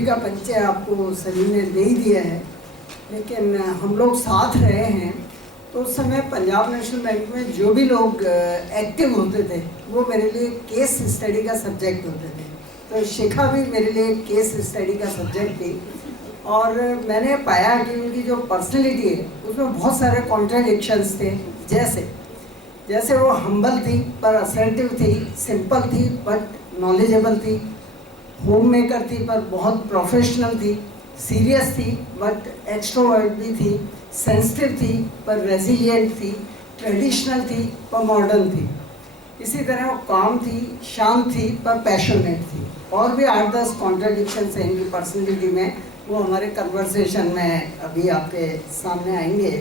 जी का परिचय आपको सभी ने दे ही दिया है, लेकिन हम लोग साथ रहे हैं तो उस समय पंजाब नेशनल बैंक में जो भी लोग एक्टिव होते थे वो मेरे लिए केस स्टडी का सब्जेक्ट होते थे। तो शिखा भी मेरे लिए केस स्टडी का सब्जेक्ट थी और मैंने पाया कि उनकी जो पर्सनैलिटी है उसमें बहुत सारे कॉन्ट्राडिक्शंस थे। जैसे वो हम्बल थी पर असर्टिव थी, सिंपल थी बट नॉलेजेबल थी, होम मेकर थी पर बहुत प्रोफेशनल थी, सीरियस थी बट एक्सट्रोवर्ट भी थी, सेंसिटिव थी पर रेजिलिएंट थी, ट्रेडिशनल थी पर मॉडर्न थी। इसी तरह वो काम थी, शांत थी पर पैशनेट थी। और भी 8-10 कॉन्ट्राडिक्शंस हैं इनकी पर्सनैलिटी में, वो हमारे कन्वर्सेशन में अभी आपके सामने आएंगे।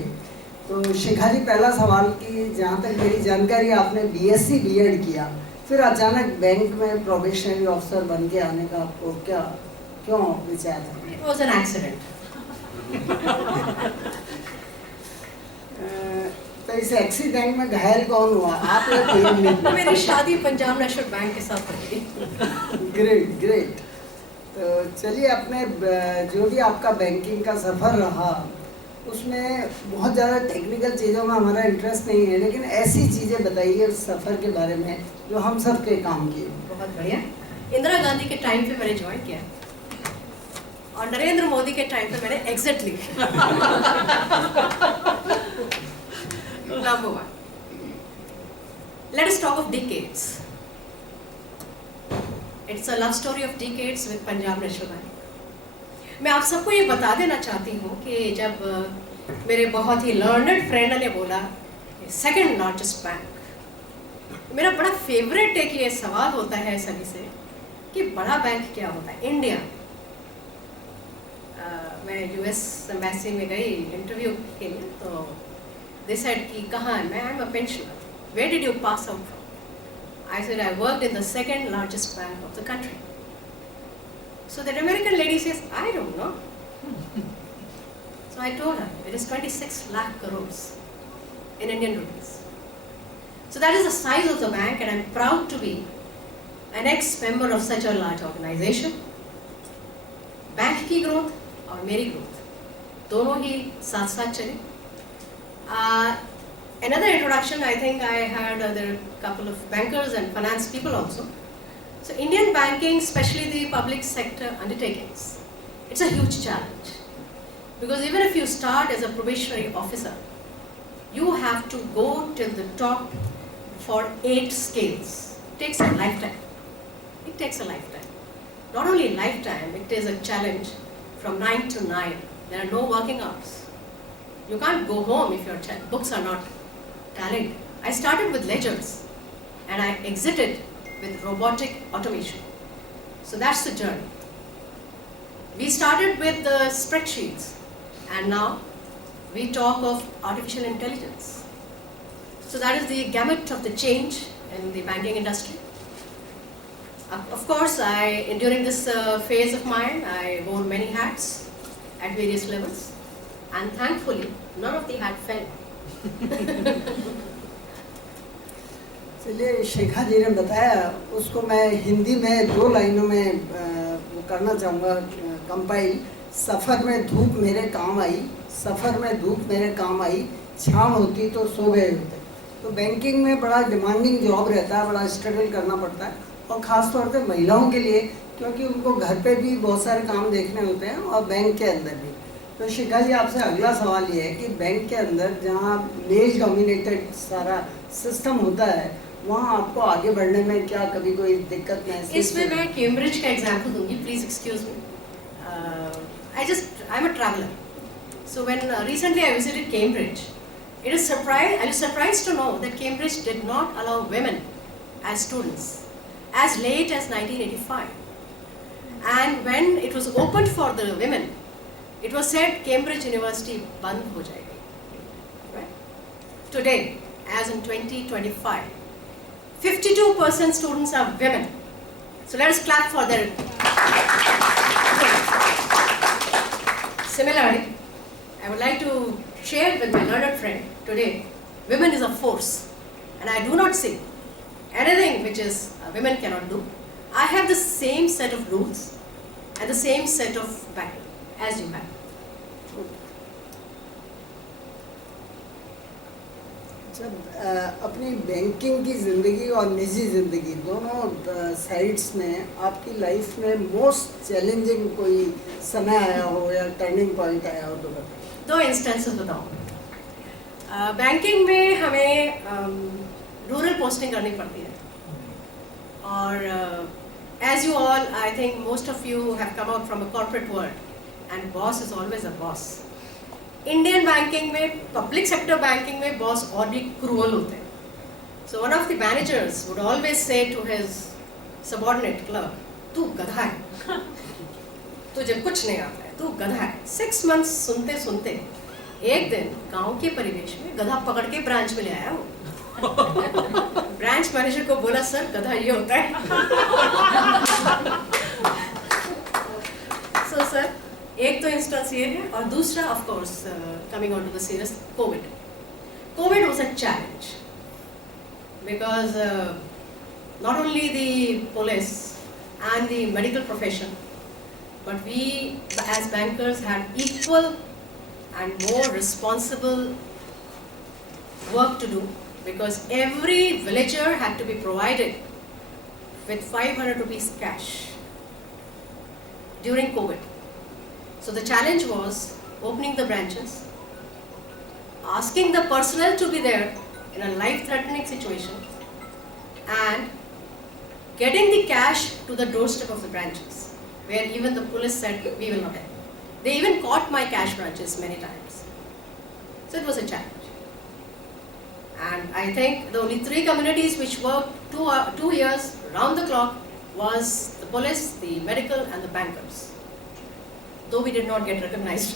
तो शिखा जी, पहला सवाल कि जहाँ तक मेरी जानकारी आपने बीएससी बीएड किया, फिर अचानक बैंक में प्रोबेशनरी ऑफिसर बन के आने का आपको क्यों विचार था? It was an accident. तो इस एक्सीडेंट में घायल कौन हुआ, आप या टीम? मेरी शादी पंजाब नेशनल बैंक के साथ हो गई। ग्रेट। तो चलिए, अपने जो भी आपका बैंकिंग का सफ़र रहा उसमें बहुत ज़्यादा टेक्निकल चीज़ों में हमारा इंटरेस्ट नहीं है, लेकिन ऐसी चीज़ें बताइए उस सफ़र के बारे में जो हम सब के काम किए। बहुत बढ़िया। इंदिरा गांधी के टाइम पे मैंने ज्वाइन किया और नरेंद्र मोदी के टाइम पे मैंने exit Lee. Number one. Let us talk of decades. It's a love story of decades with Punjab National Bank. मैं आप सबको ये बता देना चाहती हूँ कि जब मेरे बहुत ही लर्नड फ्रेंड ने बोला सेकंड लार्जेस्ट बैंक, मेरा बड़ा फेवरेट है कि ये सवाल होता है सभी से कि बड़ा बैंक क्या होता है इंडिया। मैं यूएस एम्बेसी में गई इंटरव्यू के लिए, तो दे सेड कि कहाँ है मैं? I am a pensioner, where did you pass out from? I said I worked in the second largest bank of the country. So that American lady says, I don't know. So I told her, it is 26 lakh crores in Indian rupees. So that is the size of the bank, and I'm proud to be an ex-member of such a large organization. Bank की growth और मेरी growth दोनों ही साथ साथ चले। Another introduction, I think I had there are a couple of bankers and finance people also. So Indian banking, especially the public sector undertakings, it's a huge challenge. Because even if you start as a probationary officer, you have to go till the top for 8 scales. It takes a lifetime. It takes a lifetime. Not only lifetime, it is a challenge from 9 to 9. There are no working hours. You can't go home if your books are not tallied. I started with ledgers and I exited with robotic automation. So that's the journey. We started with the spreadsheets and now we talk of artificial intelligence. So that is the gamut of the change in the banking industry. Of course, during this phase of mine, I wore many hats at various levels, and thankfully, none of the hat fell. चलिए, शिखा जी ने बताया, उसको मैं हिंदी में 2 लाइनों में वो करना चाहूँगा कंपाइल। सफ़र में धूप मेरे काम आई, सफ़र में धूप मेरे काम आई, छाँव होती तो सो गए होते। तो बैंकिंग में बड़ा डिमांडिंग जॉब रहता है, बड़ा स्ट्रगल करना पड़ता है, और ख़ास तौर पे महिलाओं के लिए, क्योंकि उनको घर पे भी बहुत सारे काम देखने होते हैं और बैंक के अंदर भी। तो शिखा जी, आपसे अगला सवाल ये है कि बैंक के अंदर जहाँ मेल डोमिनेटेड सारा सिस्टम होता है, वहाँ आपको आगे बढ़ने में क्या कभी कोई दिक्कत महसूस? इसमें मैं कैम्ब्रिज का एग्जाम्पल दूंगी, please excuse me. I am a traveller, so when recently I visited Cambridge, I was surprised to know that Cambridge did not allow women as students as late as 1985. And when it was opened for the women, it was said Cambridge University band ho jayegi. Right? Today, as in 2025, 52% students are women. So let us clap for their. Similarly, I would like to share with my learned friend today, women is a force, and I do not see anything which is women cannot do. I have the same set of rules and the same set of banking as you have. जब अपनी banking की ज़िंदगी और निजी ज़िंदगी दोनों sides में आपकी लाइफ में मोस्ट चैलेंजिंग कोई समय आया हो या टर्निंग पॉइंट आया हो तो बताइए। 2 इंस्टेंसेस बताऊँ। बैंकिंग में हमें रूरल पोस्टिंग करनी पड़ती है और as you all, I think most of you have come out from a corporate world and boss is always a boss. Indian banking में, public sector banking में boss और भी cruel होते हैं. So one of the managers would always say to his subordinate clerk, तू गधा है, तुझे कुछ नहीं आता है, तू गधा है. 6 months सुनते सुनते एक दिन गांव के परिवेश में गधा पकड़ के ब्रांच में ले आया वो. ब्रांच मैनेजर को बोला सर गधा ये होता है. So सर एक तो इंस्टेंस ये है और दूसरा of course coming on to the serious Covid was a challenge because not only the police and the medical profession but we as bankers had equal and more responsible work to do because every villager had to be provided with 500 rupees cash during COVID. So the challenge was opening the branches, asking the personnel to be there in a life-threatening situation, and getting the cash to the doorstep of the branches, where even the police said, we will not help. They even caught my cash branches many times. So it was a challenge. And I think the only 3 communities which worked 2 years round the clock was the police, the medical and the bankers. Though we did not get recognized.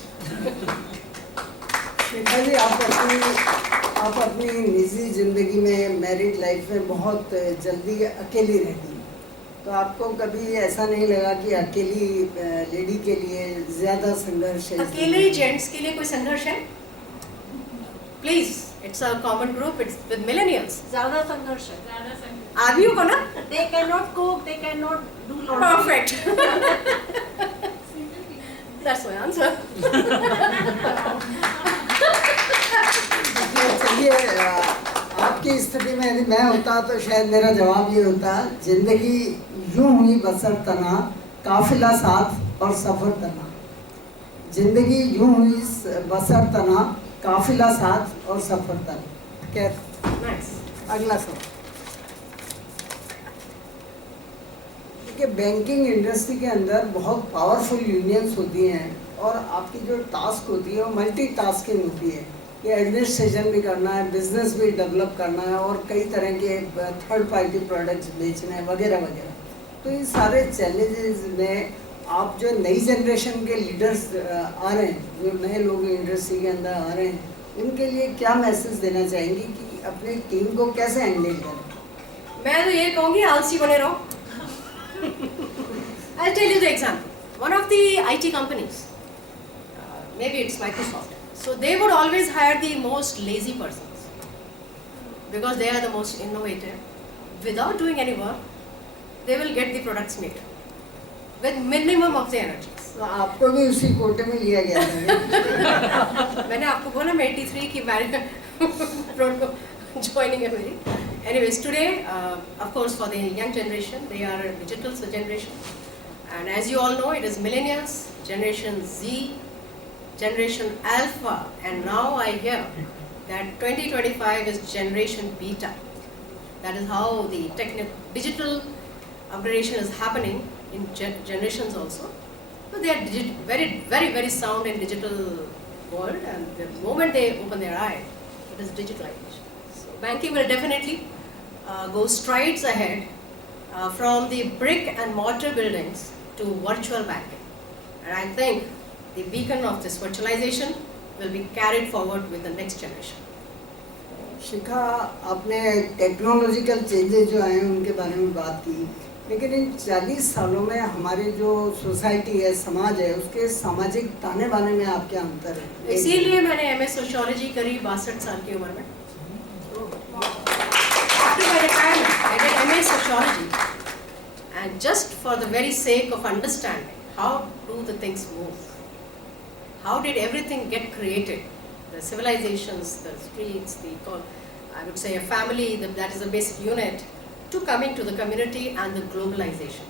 शिखा जी आप अपनी निजी ज़िंदगी में married life में बहुत जल्दी अकेली रहती हैं, तो आपको कभी ऐसा नहीं लगा कि अकेली लेडी के लिए ज़्यादा संघर्ष है? अकेले जेंट्स के लिए कोई संघर्ष है? Please, it's a common group, it's with millennials. ज़्यादा संघर्ष है. आदमियों को ना? They cannot cook, they cannot do laundry. Perfect. That's my answer. चलिए आपकी स्थिति में यदि मैं होता तो शायद मेरा जवाब ये होता, जिंदगी यूं हुई बसर तना, काफिला साथ और सफर तना. जिंदगी यूं हुई बसर तना, काफिला साथ और सफर तना. खैर, अगला सवाल. देखिए, बैंकिंग इंडस्ट्री के अंदर बहुत पावरफुल यूनियंस होती हैं और आपकी जो टास्क होती है वो मल्टी टास्किंग होती है. ये एडमिनिस्ट्रेशन भी करना है, बिजनेस भी डेवलप करना है और कई तरह के थर्ड पार्टी प्रोडक्ट्स बेचने हैं वगैरह वगैरह. तो इन सारे चैलेंजेस में आप जो नई जनरेशन के लीडर्स आ रहे हैं, जो नए लोग इंडस्ट्री के अंदर आ रहे हैं, उनके लिए क्या मैसेज देना चाहेंगी कि अपनी टीम को कैसे हैंडल करें? मैं तो ये कहूँगी आलसी बने रहो. I'll tell you the example. One of the IT companies, maybe it's Microsoft, so they would always hire the most lazy persons because they are the most innovative. Without doing any work, they will get the products made with minimum of the energies. तो आपको भी उसी कोटे में लिया गया था. मैंने आपको बोला मैं 83 की ज्वाइनिंग है मेरी. Anyways, today, of course, for the young generation, they are a digital generation. And as you all know, it is millennials, Generation Z, Generation Alpha, and now I hear that 2025 is Generation Beta. That is how the digital upgradation is happening in generations also. So they are very, very, very sound in digital world, and the moment they open their eye, it is digitalization. So banking will definitely go strides ahead from the brick and mortar buildings to virtual banking. And I think the beacon of this virtualization will be carried forward with the next generation. शिखा, आपने technological changes जो आए हैं उनके बारे में बात की, लेकिन इन 40 सालों में हमारी जो सोसाइटी है, समाज है, उसके सामाजिक ताने बाने में आप क्या अंतर है? इसीलिए मैंने एमए सोशियोलॉजी करी 62 साल की उम्र में. After my retirement, I did MA Sociology, and just for the very sake of understanding how do the things move? How did everything get created? The civilizations, the streets, I would say a family, that is a basic unit, to coming to the community and the globalization.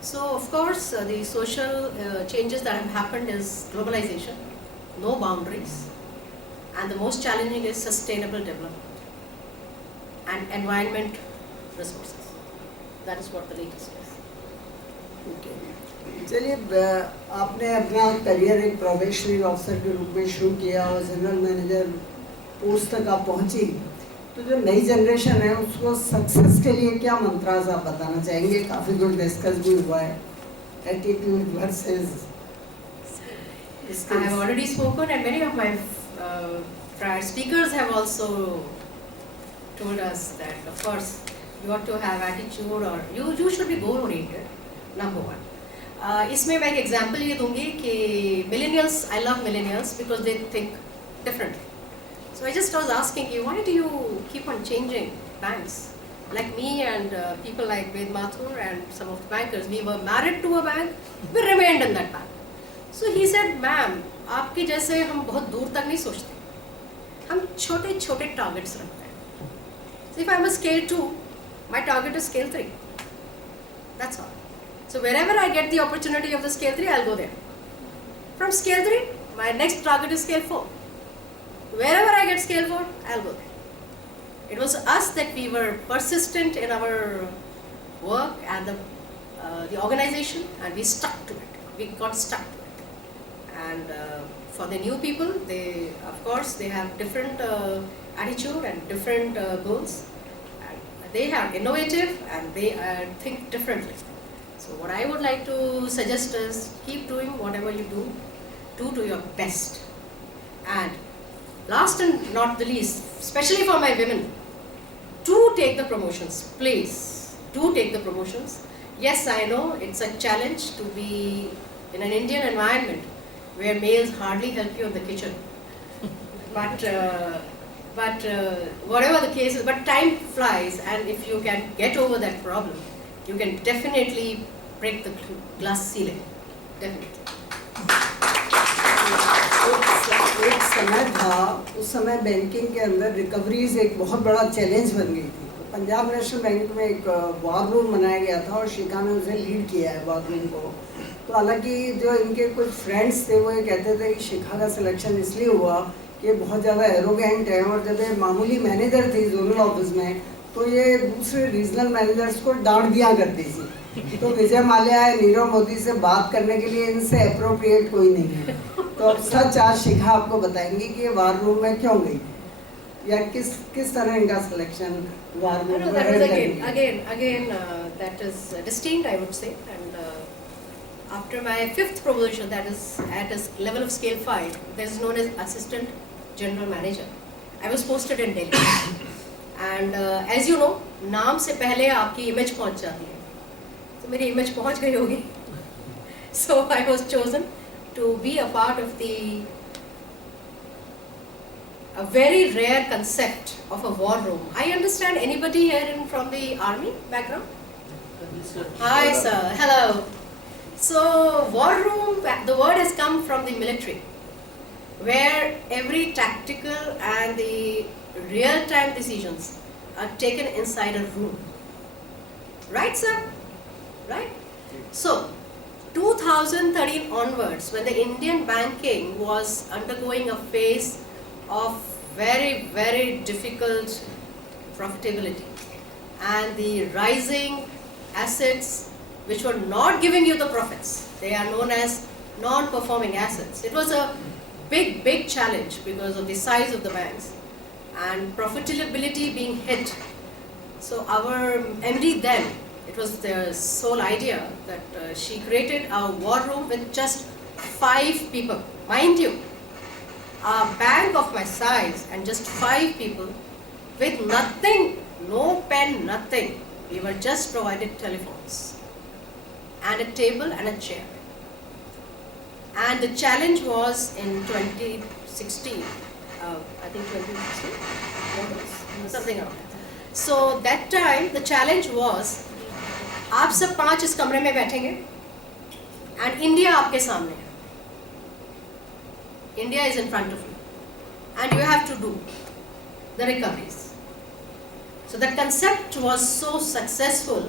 So of course, the social changes that have happened is globalization, no boundaries, and the most challenging is sustainable development and environment resources. That is what the latest is. Okay. चलिए आपने अपना career एक probationary officer के रूप में शुरू किया और जनरल मैनेजर पोस्ट तक आप पहुंची, तो जो नई जनरेशन है उसको सक्सेस के लिए क्या मंत्रास आप बताना चाहेंगे? काफ़ी कुछ डिस्कस भी हुआ है, attitude versus. I have already spoken, and many of my prior speakers have also told us that, of course, you ought to have attitude, or you should be goal oriented, number one. इसमें मैं एक example ये दूंगी कि millennials, I love millennials because they think differently. So I just was asking you, why do you keep on changing banks? Like me and people like Ved Mathur and some of the bankers, we were married to a bank, we remained in that bank. So he said, ma'am, आपके जैसे हम बहुत दूर तक नहीं सोचते, हम छोटे छोटे targets रखते हैं. So if I'm a scale 2, my target is scale 3. That's all. So wherever I get the opportunity of the scale 3, I'll go there. From scale 3, my next target is scale 4. Wherever I get scale 4, I'll go there. It was us that we were persistent in our work and the organization, and we stuck to it. We got stuck to it. And for the new people, they, of course, they have different attitude and different goals. And they are innovative and they think differently. So what I would like to suggest is keep doing whatever you do to your best. And last and not the least, especially for my women, do take the promotions, please. Do take the promotions. Yes, I know it's a challenge to be in an Indian environment where males hardly help you in the kitchen. But whatever the case is, but time flies, and if you can get over that problem, you can definitely break the glass ceiling. Definitely. एक समय था, उस समय banking के अंदर recoveries एक बहुत बड़ा चैलेंज बन गई थी. पंजाब नेशनल बैंक में एक वॉर रूम बनाया गया था और शिखा ने उसे लीड किया है वॉर रूम को. तो हालांकि जो इनके कुछ फ्रेंड्स थे वो ये कहते थे कि शिखा का सिलेक्शन इसलिए हुआ कि ये बहुत ज़्यादा एरोगेंट है, और जब ये मामूली मैनेजर थी जोनल ऑफिस में तो ये दूसरे रीजनल मैनेजर्स को डांट दिया करती थी. तो विजय माल्या नीरव मोदी से बात करने के लिए इनसे अप्रोप्रिएट कोई नहीं है. तो अब सच आज शिखा आपको बताएंगी कि ये वार रूम में क्यों गई या किस तरह इनका सिलेक्शन वार रूम में again that is distinct, I would say. And after my 5th promotion, that is at a level of scale 5, that is known as assistant general manager, I was posted in Delhi. And as you know, नाम से पहले आपकी image पहुंच जाती है, तो मेरी image पहुंच गई होगी. So I was chosen to be a part of a very rare concept of a war room. I understand anybody here from the army background? Hi sir, hello. So war room, the word has come from the military, where every tactical and the real-time decisions are taken inside a room. Right sir? Right? So 2013 onwards, when the Indian banking was undergoing a phase of very, very difficult profitability and the rising assets which were not giving you the profits, they are known as non-performing assets. It was a big, big challenge because of the size of the banks and profitability being hit. So our MD then, it was their sole idea that she created a war room with just 5 people. Mind you, a bank of my size and just 5 people with nothing, no pen, nothing. We were just provided telephones and a table and a chair. And the challenge was in 2016, I think 2016, something around that. So that time the challenge was, आप सब 5 इस कमरे में बैठेंगे, and India आपके सामने है. India is in front of you, and you have to do the recoveries. So the concept was so successful.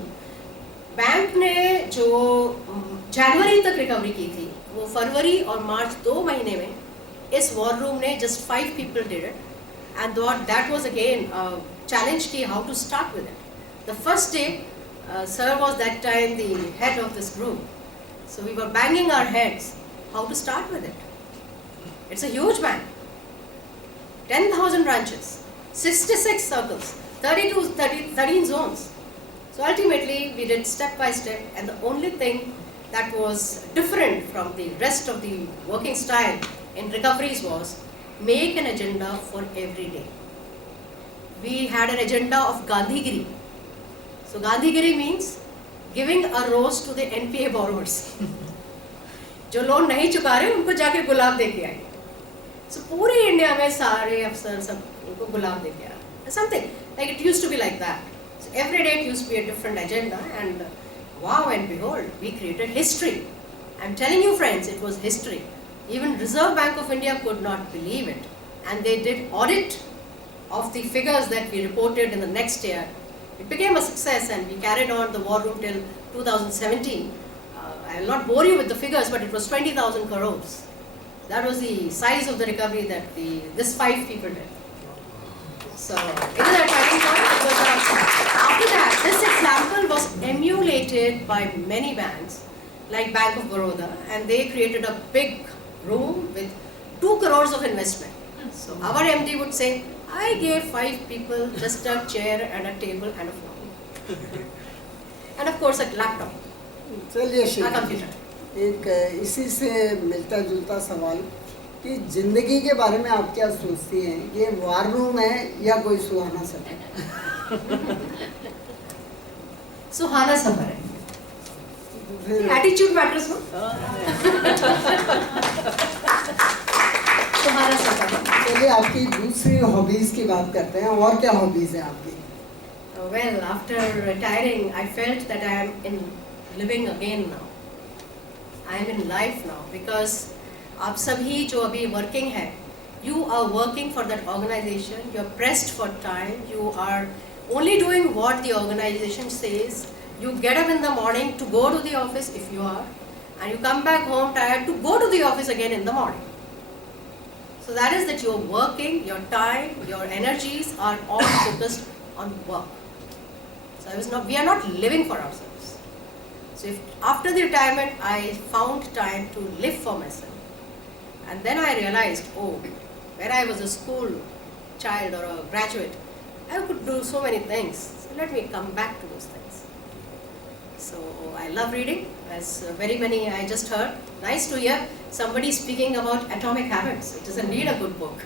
Bank ने जो जनवरी तक रिकवरी की थी, वो फरवरी और मार्च 2 महीने में इस वॉर रूम ने just 5 people did it, and that was again a challenge की how to start with it. The first day, sir was that time the head of this group, so we were banging our heads how to start with it. It's a huge bank, 10,000 branches, 66 circles, 13 zones. So ultimately we did step by step, and the only thing that was different from the rest of the working style in recoveries was make an agenda for every day. We had an agenda of Gandhigiri. So Gandhigiri means giving a rose to the NPA borrowers. जो loan नहीं चुका रहे उनको जाके गुलाब दे के आए. So पूरे India में सारे अफसर सब उनको गुलाब दे के आए. Something like it used to be like that. So every day it used to be a different agenda, and wow and behold, we created history. I'm telling you friends, it was history. Even Reserve Bank of India could not believe it, and they did audit of the figures that we reported in the next year. It became a success, and we carried on the war room till 2017. I will not bore you with the figures, but it was 20,000 crores. That was the size of the recovery that this 5 people did. So it is a turning point. After that, this example was emulated by many banks, like Bank of Baroda, and they created a big room with 2 crores of investment. So our MD would say, I gave 5 people just a chair and a table and a phone. And of course a laptop, चलिए a Shikha, computer. एक इसी से मिलता जुलता सवाल कि जिंदगी के बारे में आप क्या सोचती हैं? ये वार रूम है या कोई सुहाना सफर? सुहाना सफर है. फिर एटीट्यूड मैटर्स हो. सुहाना सफर है. चलिए आपकी दूसरी हॉबीज की बात करते हैं. और क्या हॉबीज हैं आपकी? Well, after retiring, I felt that I am in living again now. I am in life now, because आप सभी जो अभी working है, you are working for that organization. You are pressed for time. You are only doing what the organization says. You get up in the morning to go to the office if you are, and you come back home tired to go to the office again in the morning. So that is that you're working, your time, your energies are all focused on work. So we are not living for ourselves. So after the retirement, I found time to live for myself. And then I realized, oh, when I was a school child or a graduate, I could do so many things. So let me come back to those things. So I love reading, as very many I just heard. Nice to hear somebody speaking about Atomic Habits. It is indeed a good book.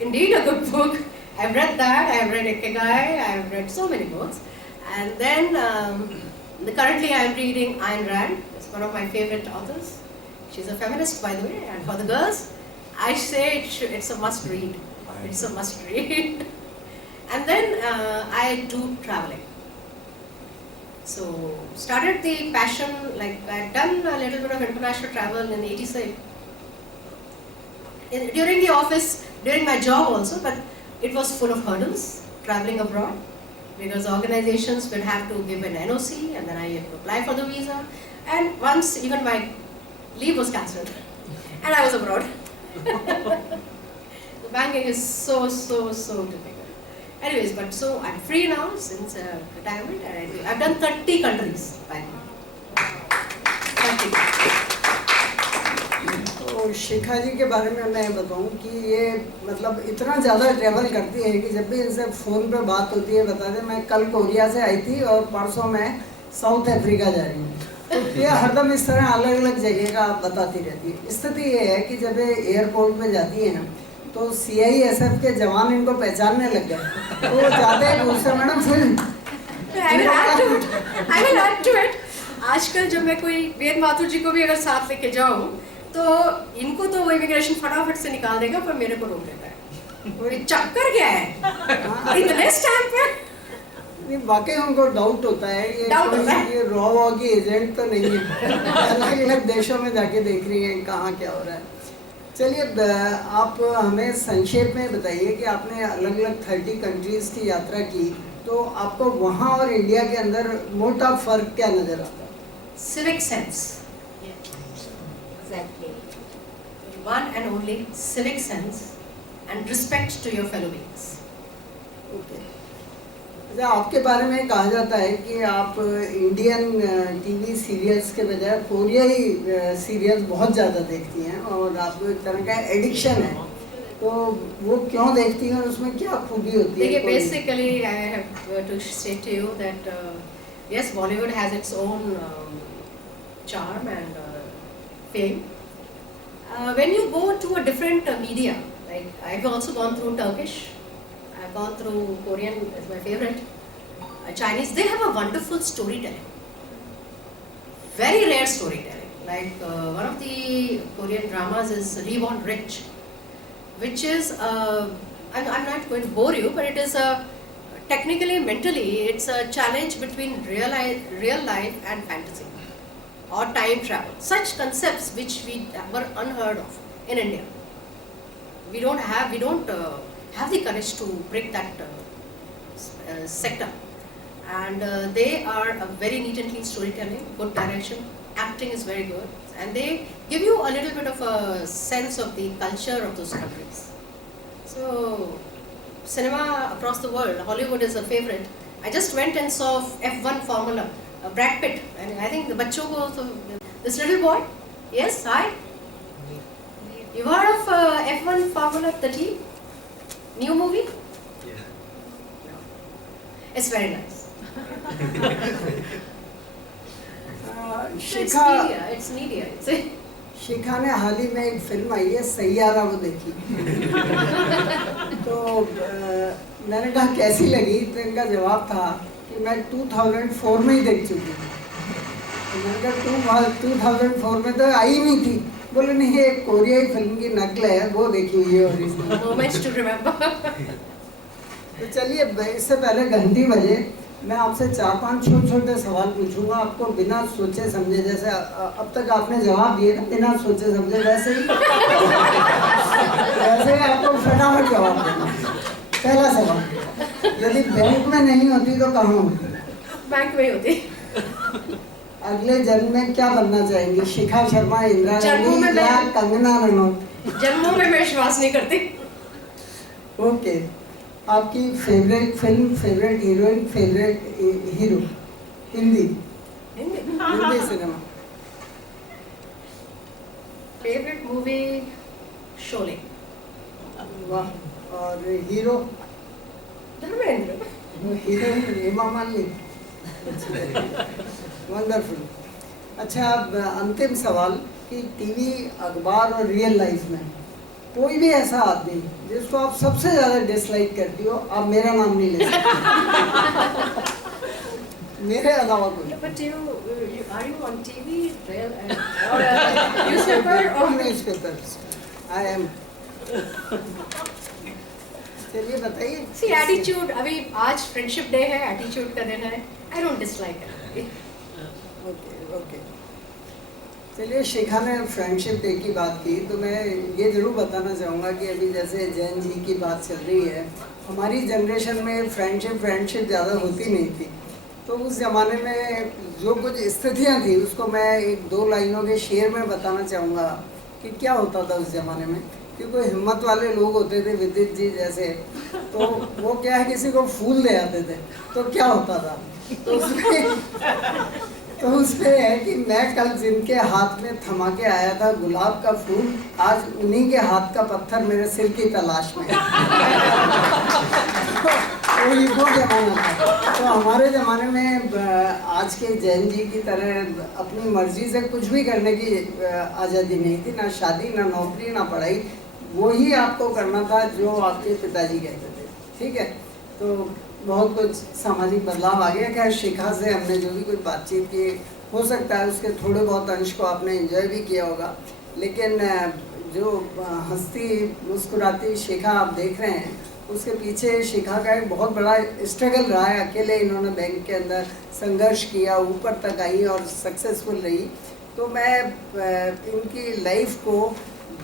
Indeed a good book. I've read that, I've read Ikigai, I've read so many books. And then currently I'm reading Ayn Rand. It's one of my favorite authors. She's a feminist, by the way, and for the girls, I say it's a must read. It's a must read. And then I do traveling. So started the passion, like I've done a little bit of international travel in '86. During the office, during my job also, but it was full of hurdles, traveling abroad. Because organizations will have to give an NOC, and then I have to apply for the visa. And once even my leave was cancelled, and I was abroad. The banking is so difficult. Anyways, but so I'm free now since retirement, and I've done 30 countries by now. 30. तो शिखा जी के बारे में मैं बताऊं कि ये मतलब इतना ज़्यादा ट्रैवल करती है कि जब भी इनसे फ़ोन पे बात होती है बता दें मैं कल कोरिया से आई थी और परसों मैं साउथ अफ्रीका जा रही हूँ. तो ये हरदम इस तरह अलग अलग जगह का बताती रहती है. स्थिति ये है कि जब ये एयरपोर्ट पे जाती है ना तो CISF के जवान इनको पहचानने लग गए. तो वो जाते हैं पूछते मैडम फिर I will add to it. आजकल जब मैं कोई वेद माथुर जी को भी अगर साथ लेके जाऊँ तो इनको तो वो इमिग्रेशन फटाफट से निकाल देगा, पर मेरे को रोक देता है. वो चक्कर क्या है इतने स्टैम्प पे. नहीं, वाकई उनको डाउट होता है ये रॉ वॉ की एजेंट तो नहीं है। अलग अलग देशों में जाके देख रही हैं कहाँ क्या हो रहा है। चलिए आप हमें संक्षेप में बताइए कि आपने अलग अलग 30 कंट्रीज़ की यात्रा की, तो आपको वहाँ और इंडिया के अंदर मोटा फ़र्क क्या नज़र आता है? Civic sense. Exactly. One and only civic sense and respect to your fellow beings. Okay. अच्छा, आपके बारे में कहा जाता है कि आप इंडियन टीवी सीरियल्स के बजाय कोरियाई सीरियल्स बहुत ज़्यादा देखती हैं और आपको एक तरह का एडिक्शन है, तो वो क्यों देखती हैं और उसमें क्या खूबी होती है? देखिए, basically I have to say to you that yes, Bollywood has its own charm and fame. When you go to a different media, like I've also gone through Turkish, I've gone through Korean, is my favorite, Chinese, they have a wonderful storytelling, very rare storytelling. Like one of the Korean dramas is Reborn Rich, which is, I'm not going to bore you, but it is technically, mentally, it's a challenge between real life and fantasy or time travel. Such concepts which we were unheard of in India. We don't have the courage to break that sector, and they are a very neat and clean storytelling, good direction, acting is very good, and they give you a little bit of a sense of the culture of those countries. So cinema across the world, Hollywood is a favorite. I just went and saw F1 Formula, Brad Pitt, and I think the bachcho ko also, this little boy, yes, hi. You heard of F1 Formula 13? New movie? Yeah. It's very nice. Shikha, It's media. It's a शिखा ने हाल ही में एक film आई है सैयारा, वो देखी। तो मैंने कहा कैसी लगी, तो इनका जवाब था कि मैं 2004 में ही देख चुकी हूँ। तो मैंने कहा 2004 में तो आई नहीं थी। बोले नहीं, एक कोरियाई फिल्म की नकल है, वो देखी हुई है ओरिजिनल। moments to remember. तो चलिए, इससे पहले घंटी बजे मैं आपसे 4-5 छोटे-छोटे सवाल पूछूंगा, आपको बिना सोचे समझे, जैसे अब तक आपने जवाब दिए ना बिना सोचे समझे, वैसे ही आपको फटाफट जवाब देना। पहला सवाल, यदि बैंक में नहीं होती तो कहाँ होती? बैंक में होती। अगले जन्म में क्या बनना चाहेंगी? शिखा शर्मा, इंदिरा जन्मों में गांधी या कंगना रनौत? जन्मों में मैं विश्वास नहीं करती। ओके। आपकी favourite film, favourite heroine, favourite hero? Hindi cinema. Favourite movie Sholay. वाह। और hero? Dharmendra. Heroine Hema Malini. Wonderful. अच्छा, अब अंतिम सवाल कि टीवी, अखबार और रियल लाइफ में कोई भी ऐसा आदमी जिसको आप सबसे ज़्यादा डिसलाइक करती हो, आप मेरा नाम नहीं ले सकते। मेरे अलावा कोई। But are you on TV, real, or newspaper or newspaper? I am. चलिए बताइए। See, attitude, अभी आज फ्रेंडशिप डे है, एटीट्यूड का दिन है। I don't dislike it. Okay. चलिए, शिखा ने फ्रेंडशिप डे की बात की, तो मैं ये ज़रूर बताना चाहूँगा कि अभी जैसे जैन जी की बात चल रही है, हमारी जनरेशन में फ्रेंडशिप ज़्यादा होती नहीं थी। तो उस ज़माने में जो कुछ स्थितियाँ थी उसको मैं 1-2 लाइनों के शेर में बताना चाहूँगा कि क्या होता था उस ज़माने में। क्योंकि हिम्मत वाले लोग होते थे, विदित जी जैसे, तो वो क्या है, किसी को फूल दे आते थे, तो क्या होता था, तो उसमें है कि मैं कल जिनके हाथ में थमा के आया था गुलाब का फूल, आज उन्हीं के हाथ का पत्थर मेरे सिर की तलाश में। तो ये वो ज़माना था। तो हमारे ज़माने में आज के जैन जी की तरह अपनी मर्जी से कुछ भी करने की आज़ादी नहीं थी, ना शादी, ना नौकरी, ना पढ़ाई। वही आपको करना था जो आपके पिताजी कहते थे। ठीक है, तो बहुत कुछ सामाजिक बदलाव आ गया। खैर, शिखा से हमने जो भी कुछ बातचीत की, हो सकता है उसके थोड़े बहुत अंश को आपने एंजॉय भी किया होगा, लेकिन जो हंसती मुस्कुराती शिखा आप देख रहे हैं, उसके पीछे शिखा का एक बहुत बड़ा स्ट्रगल रहा है। अकेले इन्होंने बैंक के अंदर संघर्ष किया, ऊपर तक आई और सक्सेसफुल रही। तो मैं इनकी लाइफ को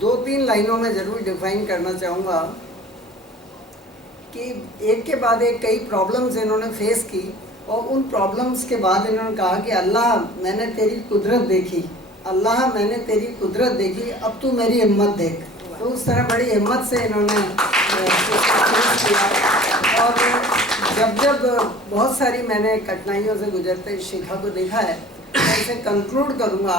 2-3 लाइनों में ज़रूर डिफाइन करना चाहूँगा कि एक के बाद एक कई प्रॉब्लम्स इन्होंने फेस की, और उन प्रॉब्लम्स के बाद इन्होंने कहा कि अल्लाह मैंने तेरी कुदरत देखी, अल्लाह मैंने तेरी कुदरत देखी, अब तू मेरी हिम्मत देख। तो उस तरह बड़ी हिम्मत से इन्होंने फेस किया। और जब बहुत सारी मैंने कठिनाइयों से गुजरते शिखा को देखा है, मैं इसे कंक्लूड करूँगा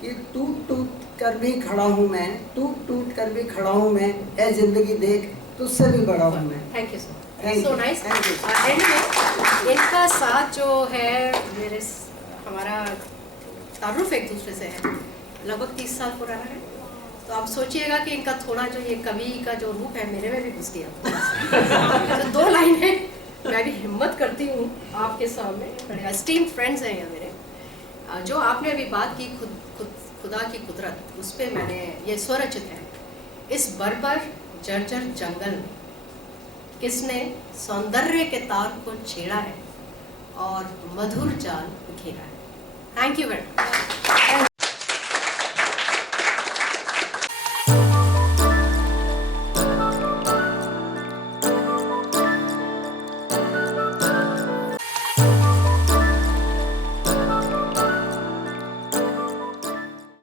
कि टूट टूट कर भी खड़ा हूँ मैं, टूट टूट कर भी खड़ा हूँ मैं, ऐ ज़िंदगी देख तुझसे भी बड़ा हूँ मैं। Thank you sir, Thank so you. Nice. Thank you. And में इनका साथ जो है हमारा तारुफ एक दूसरे से है, लगभग 30 साल पुराना है। तो आप सोचिएगा कि इनका थोड़ा जो ये कवि का जो रूप है मेरे में भी घुस गया। तो 2 लाइन है, मैं भी हिम्मत करती हूँ आपके सामने। स्टीम फ्रेंड्स हैं ये मेरे। जो आपने अभी बात की खुदा की कुदरत, उस पर मैंने ये स्वरचित है। इस बर्बर जर्जर जंगल में किसने सौंदर्य के तार को छेड़ा है और मधुर जाल घेरा है। Thank you very much.